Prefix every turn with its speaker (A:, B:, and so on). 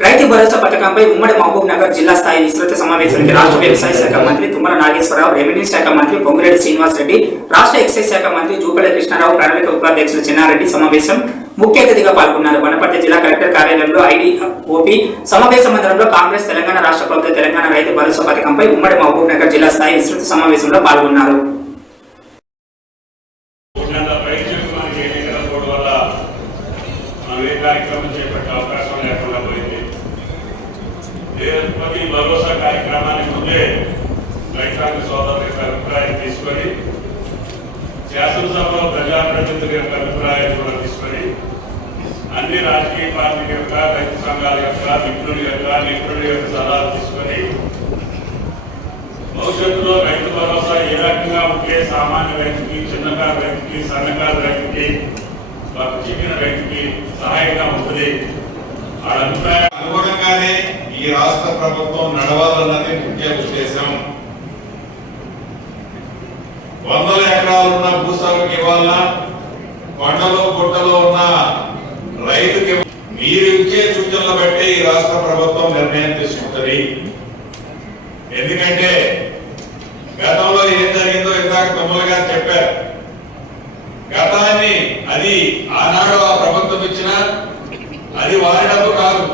A: రైతు భరోసా పథకంపై ఉమ్మడి మహబూబ్ నగర్ జిల్లా స్థాయి విస్తృత సమావేశానికి రాష్ట్ర వ్యవసాయ శాఖ మంత్రి తుమ్మల నాగేశ్వరరావు రెవెన్యూ శాఖ మంత్రి పొంగిరెడ్డి శ్రీనివాస్ రెడ్డి రాష్ట్ర ఎక్సైజ్ శాఖ మంత్రి జూపల కృష్ణారావు ప్రాథమిక ఉపాధ్యక్షులు చిన్నారెడ్డి సమావేశం ముఖ్య అతిథిగా పాల్గొన్నారు. వనపర్తి జిల్లా కలెక్టర్ కార్యాలయంలో ఐడి ఓపీ సమావేశ మందిరంలో కాంగ్రెస్ తెలంగాణ రాష్ట్ర ప్రభుత్వ తెలంగాణ రైతు భరోసా పథకంపై ఉమ్మడి మహబూబ్ నగర్ జిల్లా స్థాయి విస్తృత సమావేశంలో పాల్గొన్నారు.
B: కార్యక్రమం చేపట్టే. అవకాశం భరోసా కార్యక్రమానికి ముందే రైతాంగ సోదరుల యొక్క అభిప్రాయం తీసుకొని శాసనసభలో ప్రజాప్రతినిధుల యొక్క అభిప్రాయం కూడా తీసుకొని అన్ని రాజకీయ పార్టీల యొక్క రైతు సంఘాల యొక్క నిపుణుల యొక్క నిపుణుల యొక్క సలహాలు తీసుకొని భవిష్యత్తులో రైతు భరోసా ఏ రకంగా ఉంటే సామాన్య రైతుకి చిన్నకారు రైతుకి సన్నకారు రైతుకి చిక్కిన రైతుకి సహాయంగా ఉంటుంది. వాళ్ళ అభిప్రాయం
C: ఈ రాష్ట్ర ప్రభుత్వం నడవాలన్నది ముఖ్య ఉద్దేశం. వందల ఎకరాలు ఉన్న భూస్వామికి ఇవ్వాలా కొండలో గుట్టలో ఉన్న రైతుకి మీరు ఇచ్చే సూచనలు బట్టి ఈ రాష్ట్ర ప్రభుత్వం నిర్ణయం తీసుకుంటుంది. ఎందుకంటే గతంలో ఏం జరిగిందో ఇందాక తమ్ములు గారు చెప్పారు. గతాన్ని అది ఆనాడు ఆ ప్రభుత్వం ఇచ్చిన అది వారి డబ్బు కాదు.